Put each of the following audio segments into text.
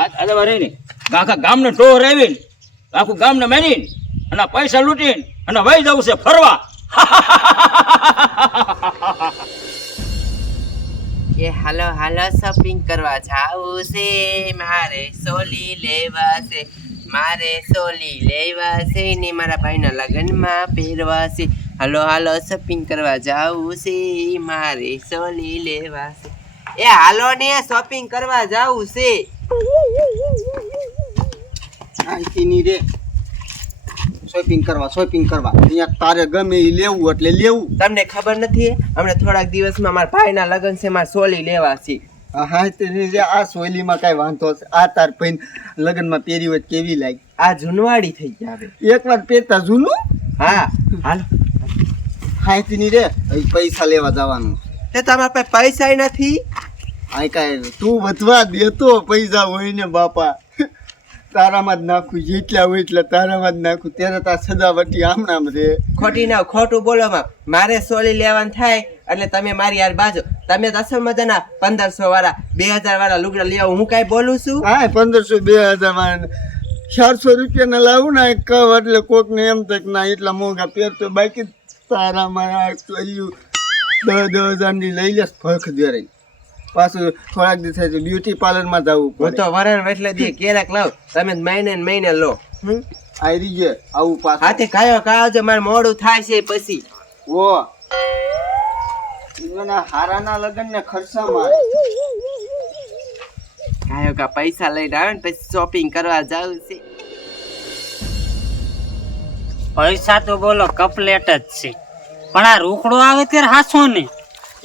આજે મારે ને આખા ગામને ટોર આવીને આખું ગામને મેરીને અને પૈસા લૂંટીને અને વહી જવું છે ફરવા. એ હાલો હાલો શોપિંગ કરવા જાવું છે, મારે સોલી લેવા છે, મારે સોલી લેવા છે ને મારા ભાઈના લગ્નમાં પહેરવા છે. હાલો હાલો શોપિંગ કરવા જાવું છે, મારે સોલી લેવા છે. એ હાલો ને શોપિંગ કરવા જાવું છે. આઈની રે શોપિંગ કરવા અહીંયા તારે ગમે એ લેવું એટલે લેવું. તમને ખબર નથી હમણાં થોડાક દિવસમાં મારા ભાઈના લગ્ન છે, મારે સોલી લેવા છે. હા તે આ સોયલીમાં કઈ વાંધો છે? આ તાર પૈન લગ્નમાં પહેરી હોય કેવી લાગી? આ જૂનવાડી થઈ ગયા હવે. એકવાર પહેરતા જૂનું. હા હાલો. હાઈની રે પૈસા લેવા જવાનું. તે તમારા પાસે પૈસા નથી? આ કાંઈ તું વધવા દેતો પૈસા હોય ને બાપા, તારામાં જ નાખું, જેટલા હોય એટલા તારામાં જ નાખું. ત્યારે તાર સજાવટી આમ નામ રે. ખોટી ના ખોટું બોલોમાં મારે સોલી લેવાનું થાય એટલે તમે મારી યાર બાજો. તમે 10 મજાના 1500 વાળા 2000 વાળા લુગડા લઈ આવો. હું કાંઈ બોલું છું? હા 1500 2000 400 રૂપિયાના લાવું ને કહું એટલે કોક ને એમ થાય ના એટલા મોંઘા પહેરતો. બાકી તારામાં ચોલ્યું 10,000 ની લઈ લેસ ફખ દે. પાછું થોડાક દિવસ થાય બ્યુટી પાર્લરમાં જવું હું પડે. તો વરણ એટલે દે કેરાક લાવ. તમે મહિને ને મહિને લો. આઈ રીજે આવું પાછું. હાથે કાયો કાજો મારે મોડું થાય છે પછી. ઓ એના હારાના લગન ને ખર્ચા મારે. કાયો કા પૈસા લઈને આવે ને પછી શોપિંગ કરવા જાવ છે. પૈસા તો બોલો કપલેટ જ છે, પણ આ રોકડો આવે ત્યારે હાસો ને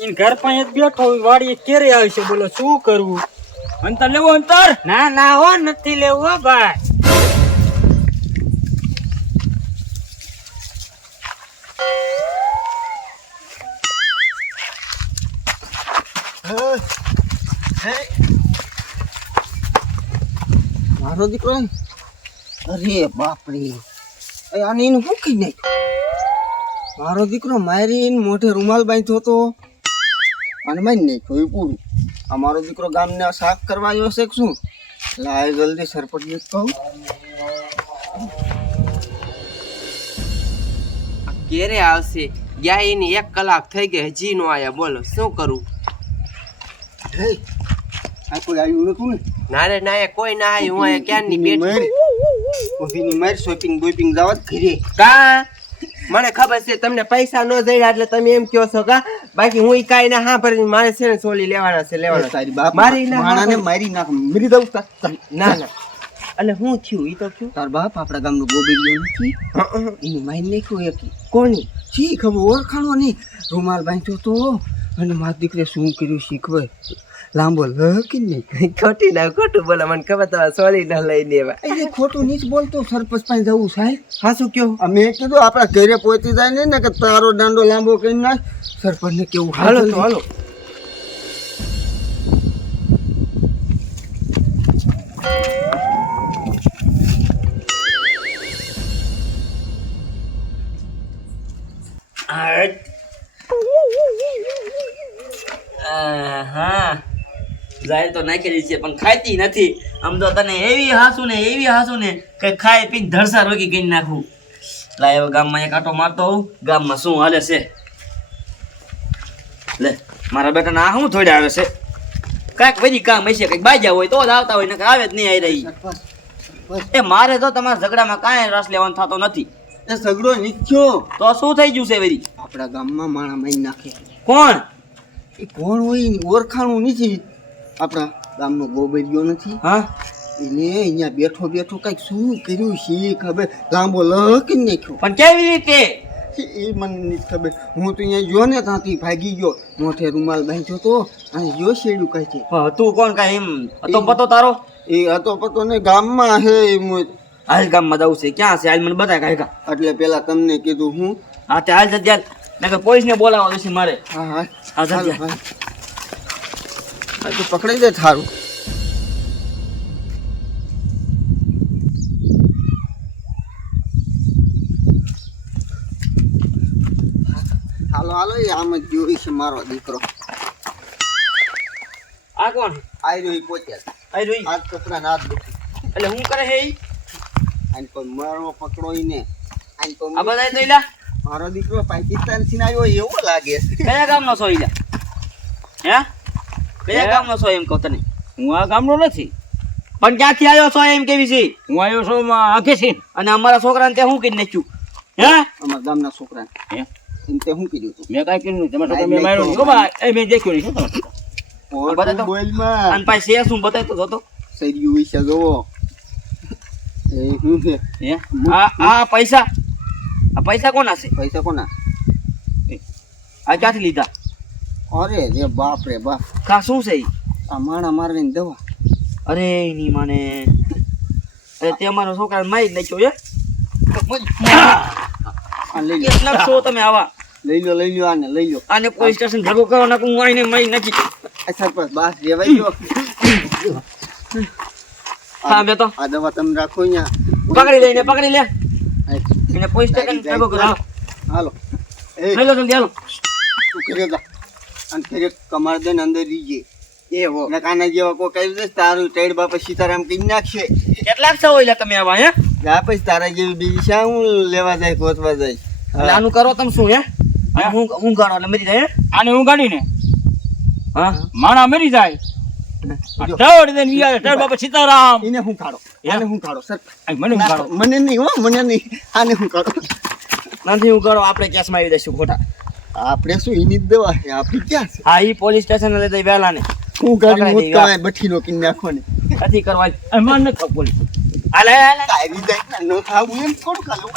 ઈન ઘર પાસે જ બેઠો હોય, વાડીએ ક્યારે આવશે બોલો શું કરવું? અંતર લેવો અંતર. ના ના હો નથી લેવું હો ભાઈ. મારો દીકરો અરે બાપરે આને એનું શું કહી નાખ્યું? મારો દીકરો મારીને મોઢે રૂમાલ બાંધ્યો હતો અને મારી નાખ્યો. એ પૂરું. આ મારો દીકરો ગામને સાફ કરવા આવ્યો છે કે શું? લાય જલ્દી સરપંચને કહું. ક્યારે આવશે? ગયા એની 1 કલાક થઈ ગઈ હજી નો આયા. બોલો શું કરું? આ કોઈ આવ્યું નતું ને? ના રે ના કોઈ ના આવ્યું. હું અહીંયા ક્યારની બેઠી ઉભીની માર શોપિંગ બોપિંગ જવા જ ઘરે. કા મને ખબર છે તમને પૈસા ન જડ્યા એટલે તમે એમ કહો છો કા? બાકી હું કાંઈ ના હા ભરી મારે છે ને સોલી લેવાના છે લેવાના. તારી બાપ મારી ના માણાને મારી નાખ મરી દઉં. ના ના એટલે હું થયું ઈ તો થયું. તાર બાપ આપણા ગામનો ગોબરિયો નથી? એની મારી નાખ્યો એક. કોની? શી ખબર, ઓળખાણો નહીં. રૂમાલ બાંધ્યો તો અને મારા દીકરે શું કર્યું શીખવે. લાંબો લકી નહીં. ખોટી ના ખોટું બોલો. મને ખબર તમારે સોલી ના લઈ દેવા. એ ખોટું નીચ બોલતો. સરપંચ પાસે જવું સાહેબ. હા શું કહો? મેં કીધું આપણા ઘરે પહોંચી જાય ને કે તારો દાંડો લાંબો કરી નાખ. સરપંચને કેવું? હાલો તો હાલો. હા જાય તો નાખેલી છે પણ ખાતી નથી. આમ તો તને એવી હાસુ ને કે ખાઈ પીને ધરસા રોકી કરી નાખું. લાય હવે ગામમાં એક આટો મારતો હોઉં, ગામમાં શું હાલે છે. લે મારા બેટાને આ શું થોડી આવે છે? કાંઈક વધી કામ હશે, કંઈક બાજ્યા હોય તો જ આવતા હોય, નકર આવે જ નહીં આવી રહી. એ મારે તો તમારા ઝઘડામાં કાંઈ રસ લેવાનો થતો નથી. એ ઝઘડો નીચો તો શું થઈ ગયું છે વળી? આપણા ગામમાં માણા મારી નાખે. કોણ? એ કોણ હોય ઓળખાણું નથી. આપણા ગામનો ગોબરિયો નથી? હા એને અહીંયા બેઠો બેઠો કઈક શું કર્યું શી ખબર. લાંબો લકી નાખ્યો. પણ કેવી રીતે? એ મને નથી ખબર. હું તો અહીંયા ગયો ને ત્યાંથી ભાગી ગયો. મોઢે રૂમાલ બાંધ્યો તો અને જો શેડ્યું કઈ છે. તું કોણ કાંઈ એમ હતો પતો તારો? એ હતો પતો ને ગામમાં હે એમ. હાલ ગામમાં જવું છે. ક્યાં છે હાલ મને બતાય કાંઈ કા. એટલે પેલા તમને કીધું હું. હા તે હાલ જલ્દી નકર પોલીસને બોલાવવા જશે મારે. હા હા, હા જલ્દી. હા તો પકડાઈ જાય થારું. હાલો હાલો એ આમ જ જોઈ છે મારો દીકરો. આ કોણ આ રહ્યો ઈ પોતે આઈ રોઈ હાથ કપડા ના હાથ દુખી એટલે હું કરે હે ઈ? આને કોઈ મારો પકડો ઈ ને આને કોઈ આ બધા તો ઈલા મારો દીકરો પાકિસ્તાન થી આવ્યો એવો લાગે કયા ગામનો છો ઈલા હે કયા ગામનો છો એમ કહો તને હું આ ગામનો નથી. પણ ક્યાંથી આવ્યો છો એમ કેવી છે હું આવ્યો છું આખેથી. અને અમારા છોકરાને ત્યાં શું કરી નાખ્યું હે અમારા ગામના છોકરા હે? એમ તે શું કીધું તું મેં કાંઈ કર્યું નહીં. તમારા છોકરા મેં માર્યો નહીં. ખબર? એ મેં દેખ્યું નહીં. શું તમારા છોકરા? બધા તો- બોલમાં અને પાછી છે શું બતાય તો જોતો સરિયું વિશે જોવો એ શું છે હે? આ પૈસા કોના છે પૈસા કોના આ ક્યાંથી લીધા અરે રે બાપ રે બાપ કા શું છે ઈ? આ માણા મારવાની દવા અરે એની માને અરે તે અમારો છોકરા મારી જ નાખ્યો હે આ લઈ લો કેટલા છો તમે આવા લઈ લો આને લઈ લો આને પોલીસ સ્ટેશન ભેગો કરો નાખું હું આઈને મારી નાખી આ સરપંચ બાસ રેવાઈ ગયો હા બે તો આ દવા તમે રાખો અહીંયા પકડી લે એને પોલીસ સ્ટેશન ભેગો કરો હાલો. હાલો એ લઈ લો જલ્દી હાલો તું કરે જા અને ફેર કમાર દે ને અંદર રીજે એ હો ને કાના જેવા કોઈ કહી દે તારું ટેડ બાપા સીતારામ કઈ નાખશે કેટલાક છો એટલે તમે આવા હે જા પછી તારા જેવી બીજી શા હું લેવા જાય ગોતવા જાય એટલે આનું કરો તમે શું હે હું ગાણો એટલે મરી જાય હે આને ઊંઘાડીને હા માણા મરી જાય. ઠોડ દે ને વિયાર, ઠોડ બાપા સીતારામ. એને હું કાઢો આને હું કાઢો સર આ મને ઊંઘાડો. મને નહીં હો મને નહીં આને હું કાઢો નથી હું ગાણો આપણે કેસમાં આવી દઈશું ખોટા આપણે શું એની જ દવા છે આપણી ક્યાં છે હા ઈ પોલીસ સ્ટેશન લઈ જઈ વહેલા ને હું ગાડી પકડાઈ હું ગઈ, તો બઠી નો કિન નાખો ને નથી કરવા આ મને ન ખબર પડી. હાલે હાલે કાઈ જાય ના ન ખાવું એમ થોડું કાલું